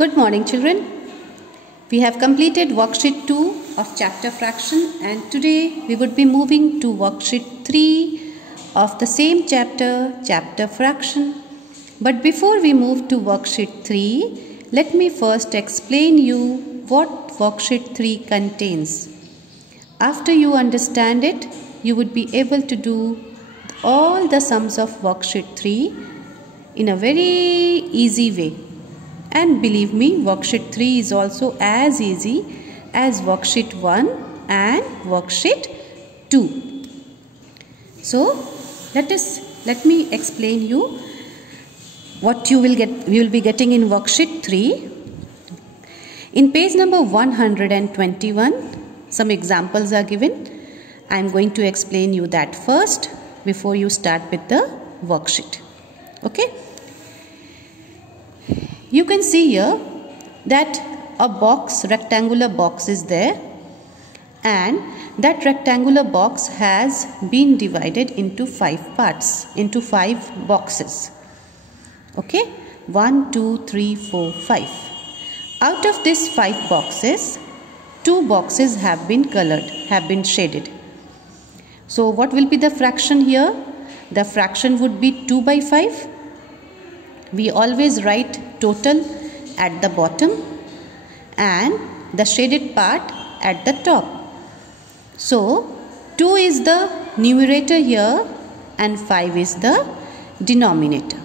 Good morning, children. We have completed worksheet 2 of chapter fraction, and today we would be moving to worksheet 3 of the same chapter fraction. But before we move to worksheet 3, let me first explain you what worksheet 3 contains. After you understand it, you would be able to do all the sums of worksheet 3 in a very easy way. And believe me, worksheet 3 is also as easy as worksheet 1 and worksheet 2. So let me explain you what you will be getting in worksheet 3. In page number 121, some examples are given. I am going to explain you that first before you start with the worksheet. Okay? You can see here that a rectangular box is there, and that rectangular box has been divided into 5 parts, into 5 boxes. Okay, 1, 2, 3, 4, 5. Out of these 5 boxes, 2 boxes have been colored, have been shaded. So what will be the fraction here? The fraction would be 2 by 5. We always write total at the bottom and the shaded part at the top. So 2 is the numerator here and 5 is the denominator.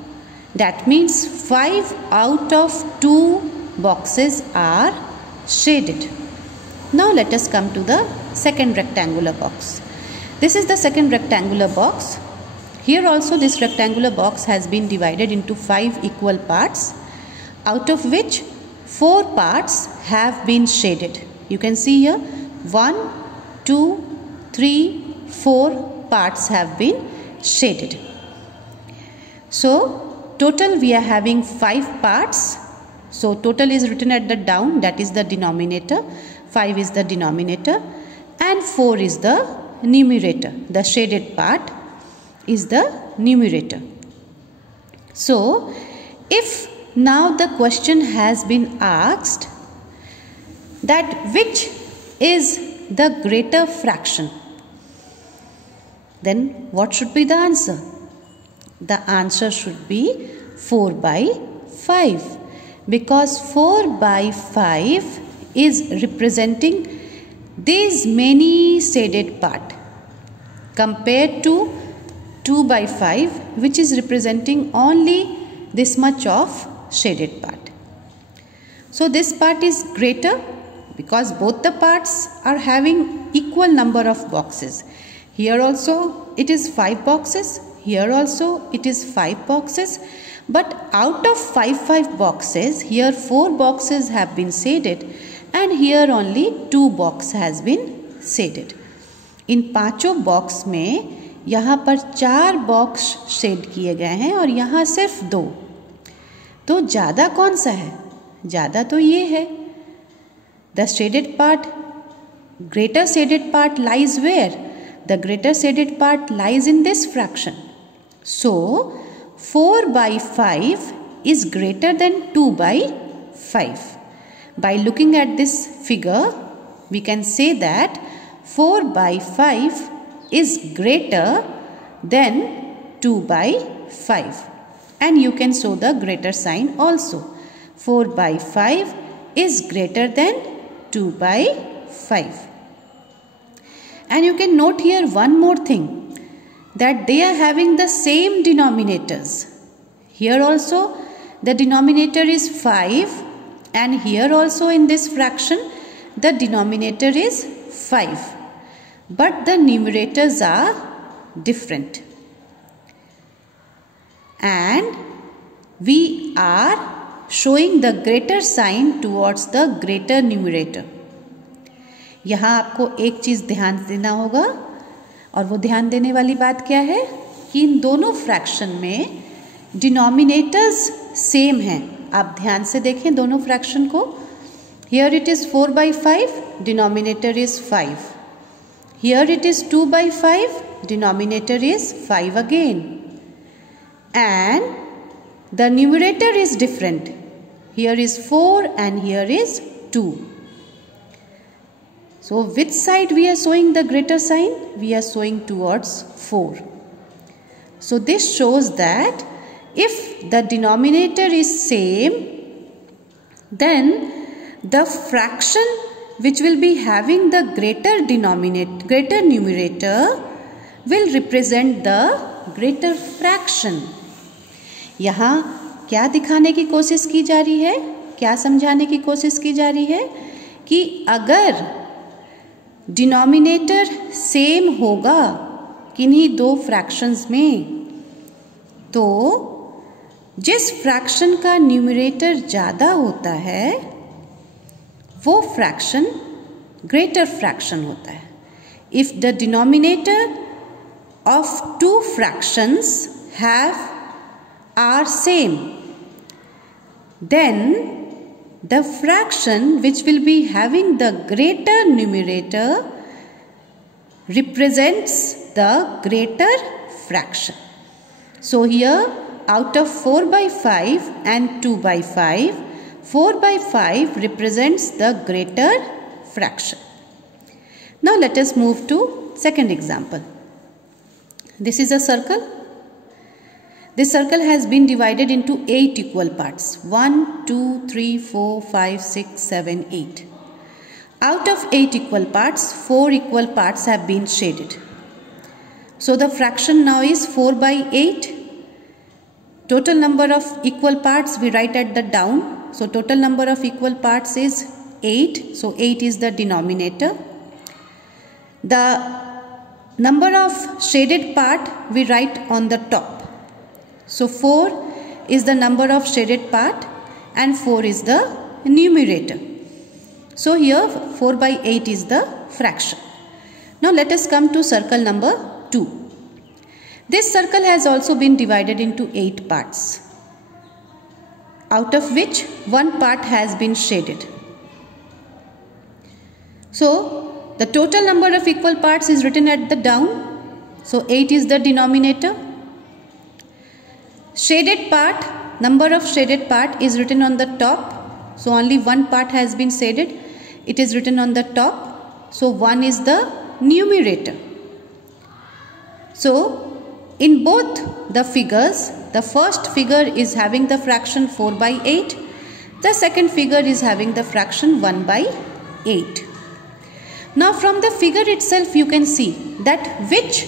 That means 5 out of 2 boxes are shaded. Now let us come to the second rectangular box. This is the second rectangular box. Here also this rectangular box has been divided into 5 equal parts, out of which 4 parts have been shaded. You can see here 1, 2, 3, 4 parts have been shaded. So total we are having 5 parts. So total is written at the down, that is the denominator. 5 is the denominator and 4 is the numerator. The shaded part is the numerator. So if now the question has been asked that which is the greater fraction, then what should be the answer? The answer should be 4 by 5, because 4 by 5 is representing these many shaded part compared to 2 by 5, which is representing only this much of shaded part. So this part is greater because both the parts are having equal number of boxes. Here also it is 5 boxes, here also it is 5 boxes, but out of 5 boxes, here 4 boxes have been shaded and here only 2 box has been shaded. In पांचों box में यहाँ पर 4 box shade किए गए हैं और यहाँ सिर्फ 2. तो ज़्यादा कौन सा है? ज़्यादा तो ये है. The shaded part, greater shaded part lies where? The greater shaded part lies in this fraction. So 4 by 5 is greater than 2 by 5. By looking at this figure, we can say that 4 by 5 is greater than 2 by 5. And you can show the greater sign also. 4 by 5 is greater than 2 by 5. And you can note here one more thing, that they are having the same denominators. Here also the denominator is 5, and here also in this fraction the denominator is 5. But the numerators are different. And we are showing the greater sign towards the greater numerator. यहाँ आपको एक चीज़ ध्यान देना होगा, और वो ध्यान देने वाली बात क्या है कि इन दोनों फ्रैक्शन में डिनोमिनेटर्स सेम हैं. आप ध्यान से देखें दोनों फ्रैक्शन को. Here it is 4 by 5, denominator is 5. Here it is 2 by 5, denominator is 5 again. And the numerator is different. Here is 4 and here is 2. So which side we are showing the greater sign? We are showing towards 4. So this shows that if the denominator is same, then the fraction which will be having the greater numerator will represent the greater fraction. यहाँ क्या दिखाने की कोशिश की जा रही है, क्या समझाने की कोशिश की जा रही है कि अगर डिनोमिनेटर सेम होगा किन्हीं दो फ्रैक्शंस में, तो जिस फ्रैक्शन का न्यूमरेटर ज़्यादा होता है वो फ्रैक्शन ग्रेटर फ्रैक्शन होता है. If the denominator of two fractions are same, then the fraction which will be having the greater numerator represents the greater fraction. So here out of 4 by 5 and 2 by 5, 4 by 5 represents the greater fraction. Now let us move to second example. This is a circle. This circle has been divided into 8 equal parts. 1, 2, 3, 4, 5, 6, 7, 8. Out of 8 equal parts, 4 equal parts have been shaded. So the fraction now is 4 by 8. Total number of equal parts we write at the down. So total number of equal parts is 8. So 8 is the denominator. The number of shaded part we write on the top. So 4 is the number of shaded part and 4 is the numerator. So here 4 by 8 is the fraction. Now let us come to circle number 2. This circle has also been divided into 8 parts, out of which one part has been shaded. So the total number of equal parts is written at the down. So 8 is the denominator. Shaded part, number of shaded part is written on the top. So only one part has been shaded. It is written on the top. So 1 is the numerator. So in both the figures, the first figure is having the fraction 4 by 8. The second figure is having the fraction 1 by 8. Now from the figure itself you can see that which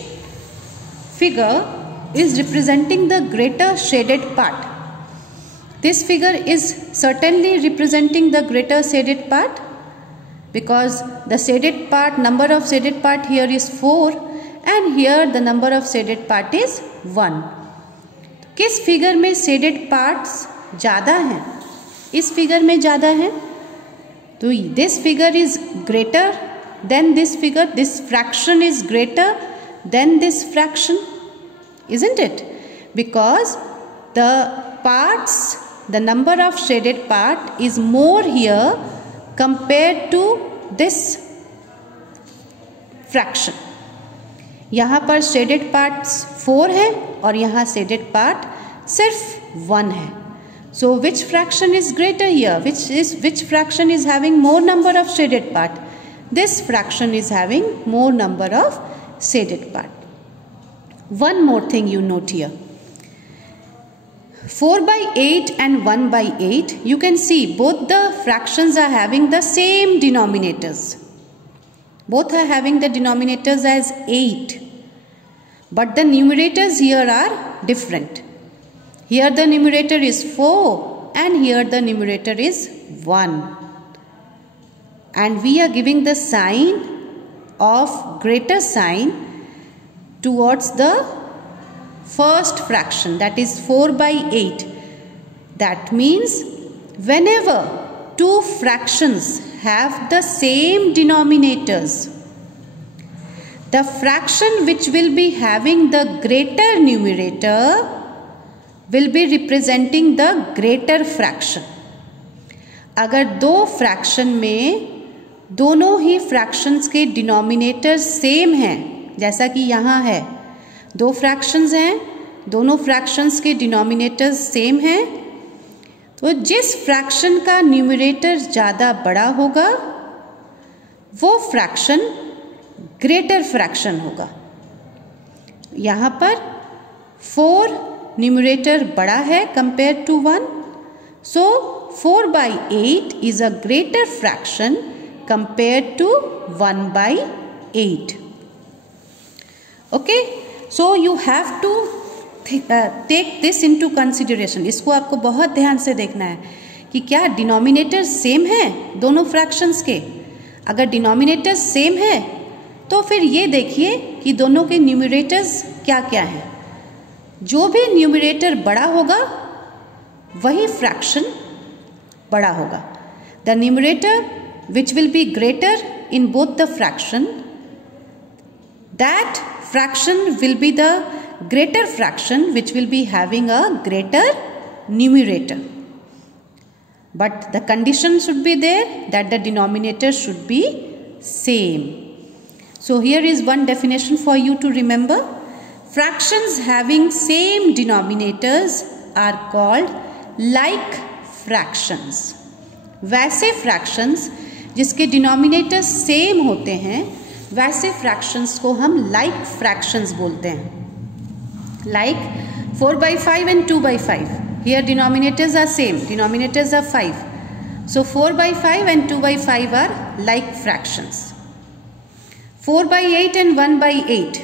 figure is representing the greater shaded part. This figure is certainly representing the greater shaded part because the shaded part, number of shaded part here is 4 and here the number of shaded part is 1. किस figure में shaded parts ज़्यादा हैं? इस figure में ज़्यादा हैं. तो this figure is greater than this figure. This fraction is greater than this fraction. Isn't it? Because the parts, the number of shaded part is more here compared to this fraction. यहाँ पर shaded parts 4 है और यहाँ shaded part सिर्फ 1 है. So which fraction is greater here? Which fraction is having more number of shaded part? This fraction is having more number of shaded part. One more thing you note here. 4 by 8 and 1 by 8, you can see both the fractions are having the same denominators. Both are having the denominators as 8. But the numerators here are different. Here the numerator is 4 and here the numerator is 1. And we are giving the sign of greater sign towards the first fraction, that is 4 by 8. That means whenever two fractions have the same denominators, the fraction which will be having the greater numerator will be representing the greater fraction. अगर दो fraction में दोनों ही fractions के denominator same हैं, जैसा कि यहाँ है, दो फ्रैक्शंस हैं, दोनों फ्रैक्शंस के डिनोमिनेटर्स सेम हैं, तो जिस फ्रैक्शन का न्यूमरेटर ज़्यादा बड़ा होगा वो फ्रैक्शन ग्रेटर फ्रैक्शन होगा। यहाँ पर 4 न्यूमरेटर बड़ा है compare to 1, so 4/8 is a greater fraction compared to 1/8. Okay, so you have to take this into consideration. इसको आपको बहुत ध्यान से देखना है कि क्या डिनोमिनेटर सेम है दोनों फ्रैक्शंस के। अगर डिनोमिनेटर सेम है तो फिर ये देखिए कि दोनों के न्यूमरेटर्स क्या क्या हैं। जो भी न्यूमरेटर बड़ा होगा वही फ्रैक्शन बड़ा होगा। The numerator which will be greater in both the fraction, that fraction will be the greater fraction which will be having a greater numerator. But the condition should be there that the denominator should be same. So here is one definition for you to remember. Fractions having same denominators are called like fractions. वैसे fractions जिसके denominator same होते हैं वैसे fractions को हम like fractions बोलते हैं। Like 4/5 and 2/5, here denominators are same, denominators are 5, so 4/5 and 2/5 are like fractions. 4/8 and 1/8,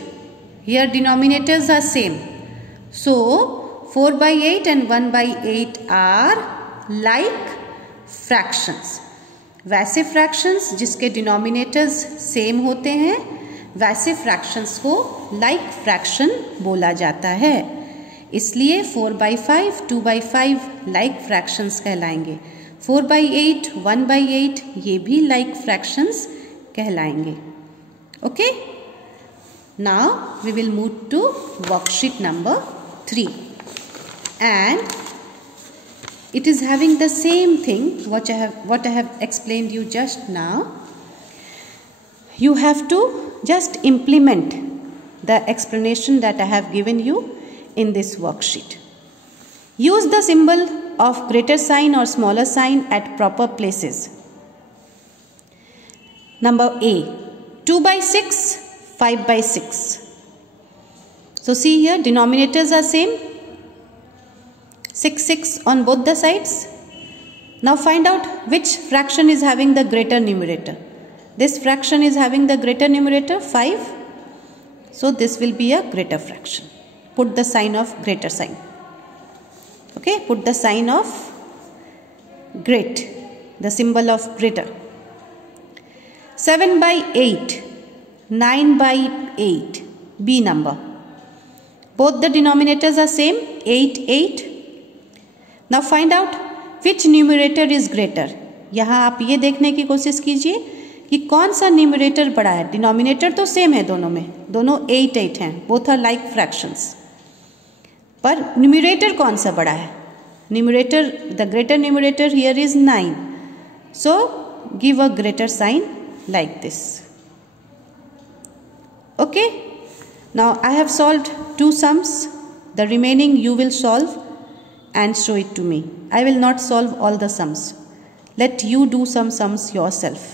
here denominators are same, so 4/8 and 1/8 are like fractions. वैसे फ्रैक्शंस जिसके डिनोमिनेटर्स सेम होते हैं वैसे फ्रैक्शंस को लाइक फ्रैक्शन बोला जाता है। इसलिए 4/5, 2/5 लाइक फ्रैक्शंस कहलाएंगे। 4/8, 1/8 ये भी लाइक फ्रैक्शंस कहलाएंगे। Okay, now we will move to worksheet number 3 and it is having the same thing what I have explained you just now. You have to just implement the explanation that I have given you in this worksheet. Use the symbol of greater sign or smaller sign at proper places. Number A, 2/6, 5/6. So see here, denominators are same, 6, 6 on both the sides. Now find out which fraction is having the greater numerator. This fraction is having the greater numerator 5. So this will be a greater fraction. Put the sign of greater sign. Okay, put the sign of great, the symbol of greater. 7/8, 9/8, B number. Both the denominators are same, 8, 8. Now find out which numerator is greater. यहाँ आप ये देखने की कोशिश कीजिए कि कौन सा न्यूमरेटर बड़ा है। डिनोमिनेटर तो सेम है दोनों में, दोनों 8, 8 हैं, बोथ आर लाइक फ्रैक्शंस, पर न्यूमरेटर कौन सा बड़ा है। Numerator, the greater numerator here is 9, so give a greater sign like this. Okay, now I have solved 2 sums. The remaining you will solve and show it to me. I will not solve all the sums. Let you do some sums yourself.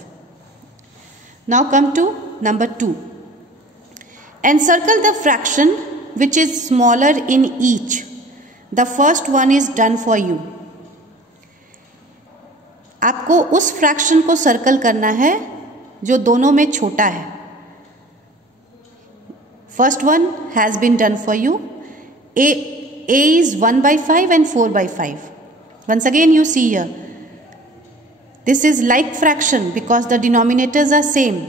Now come to number 2. Encircle the fraction which is smaller in each. The first one is done for you. आपको उस fraction को circle करना है जो दोनों में छोटा है। First one has been done for you. A is 1/5 and 4/5. Once again you see here, this is like fraction because the denominators are same.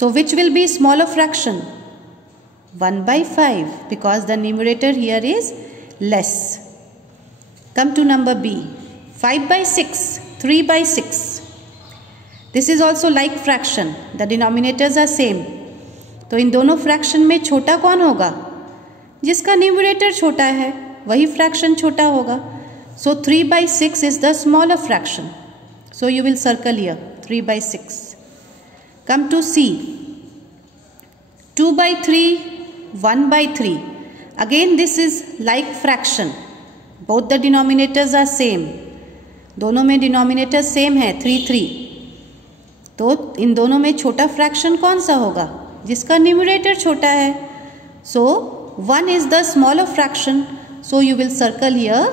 So which will be smaller fraction? 1/5 because the numerator here is less. Come to number B. 5/6, 3/6. This is also like fraction. The denominators are same. तो इन दोनों fraction में छोटा कौन होगा? जिसका numerator छोटा है वही फ्रैक्शन छोटा होगा. So 3/6 is the smaller fraction. So you will circle here 3/6. Come to C. 2/3, 1/3. Again this is like fraction. Both the denominators are same, दोनों में डिनोमिनेटर सेम है 3 3, तो इन दोनों में छोटा फ्रैक्शन कौन सा होगा? जिसका न्यूमरेटर छोटा है. सो 1 is the smaller fraction, so you will circle here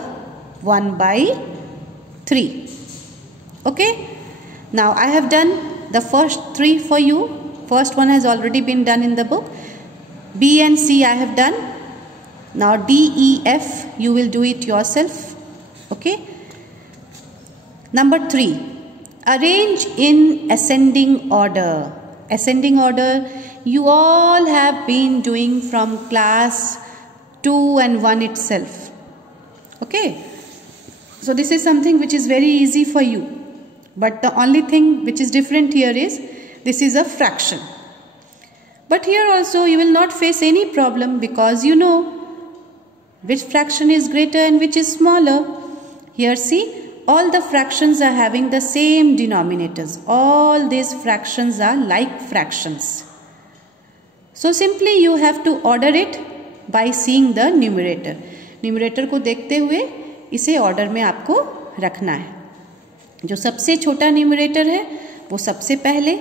1/3. Okay, now I have done the first 3 for you. First one has already been done in the book. B and C I have done. Now D, E, F you will do it yourself. Okay, number 3, arrange in ascending order. Ascending order you all have been doing from class 2 and 1 itself. Okay, so this is something which is very easy for you, but the only thing which is different here is this is a fraction. But here also you will not face any problem because you know which fraction is greater and which is smaller. Here see, all the fractions are having the same denominators. All these fractions are like fractions. So simply you have to order it by seeing the numerator. Numerator को देखते हुए इसे order में आपको रखना है. जो सबसे छोटा न्यूमरेटर है वो सबसे पहले.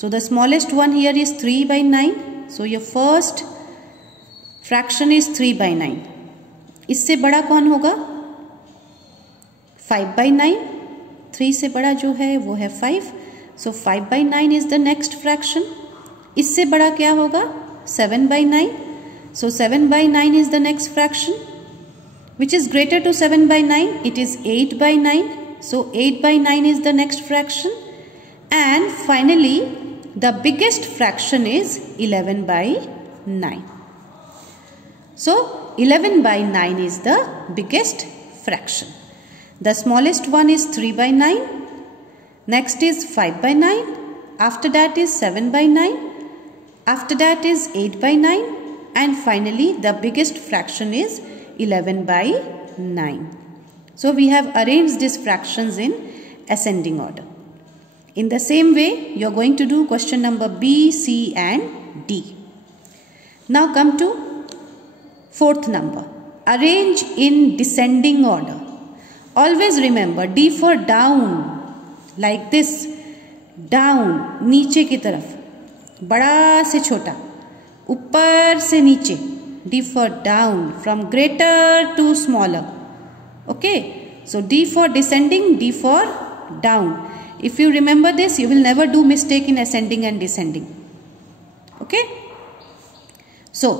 So the smallest one here is 3/9. So your first fraction is 3/9. इससे बड़ा कौन होगा? 5/9. 3 से बड़ा जो है वो है 5. सो 5/9 इज द नेक्स्ट फ्रैक्शन. इससे बड़ा क्या होगा? 7/9. सो 7/9 is the next fraction. Which is greater to 7/9? It is 8/9. So 8/9 is the next fraction. And finally, the biggest fraction is 11/9. So 11/9 is the biggest fraction. The smallest one is 3/9. Next is 5/9. After that is 7/9. After that is 8/9. And finally, the biggest fraction is 11/9. So we have arranged these fractions in ascending order. In the same way, you are going to do question number B, C and D. Now come to fourth number. Arrange in descending order. Always remember D for down, like this. Down, नीचे की तरफ, बड़ा से छोटा, ऊपर से नीचे. D for down, from greater to smaller. Okay, so D for descending, D for down. If you remember this, you will never do mistake in ascending and descending. Okay, so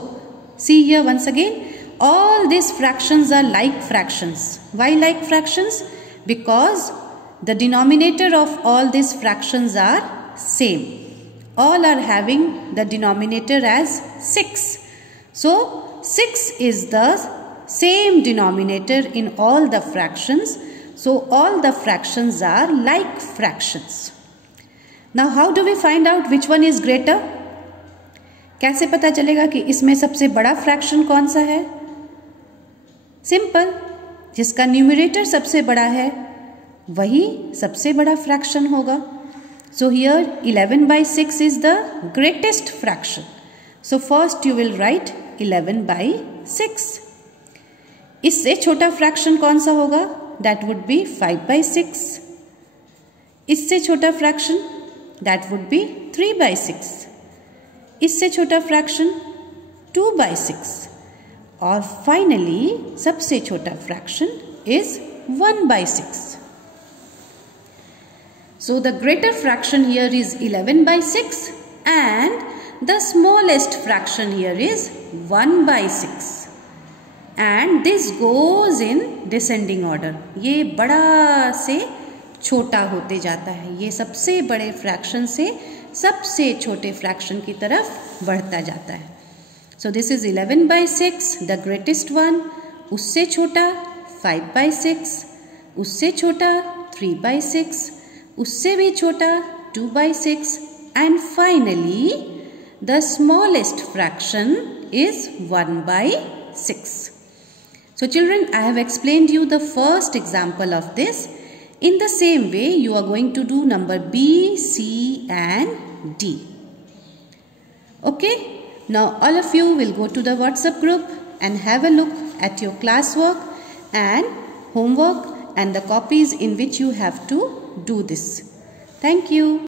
see here once again, all these fractions are like fractions. Why like fractions? Because the denominator of all these fractions are same. All are having the denominator as 6. So 6 is the same denominator in all the fractions. So all the fractions are like fractions. Now how do we find out which one is greater? कैसे पता चलेगा कि इसमें सबसे बड़ा fraction कौन सा है? सिंपल, जिसका न्यूमरेटर सबसे बड़ा है वही सबसे बड़ा फ्रैक्शन होगा. So here 11/6 is the greatest fraction. So first you will write 11/6. इससे छोटा फ्रैक्शन कौन सा होगा? That would be 5/6. इससे छोटा फ्रैक्शन that would be 3/6. इससे छोटा फ्रैक्शन 2/6. और फाइनली सबसे छोटा fraction is 1/6. So the greater fraction here is 11/6 and the smallest fraction here is 1/6. And this goes in descending order. ये बड़ा से छोटा होते जाता है. ये सबसे बड़े फ्रैक्शन से सबसे छोटे फ्रैक्शन की तरफ बढ़ता जाता है. So this is 11/6, the greatest one. उससे छोटा 5/6, उससे छोटा 3/6, उससे भी छोटा 2/6 and finally the smallest fraction is 1/6. So children, I have explained you the first example of this. In the same way, you are going to do number B, C and D. Okay, now all of you will go to the WhatsApp group and have a look at your classwork. and homework and the copies in which you have to do this. Thank you.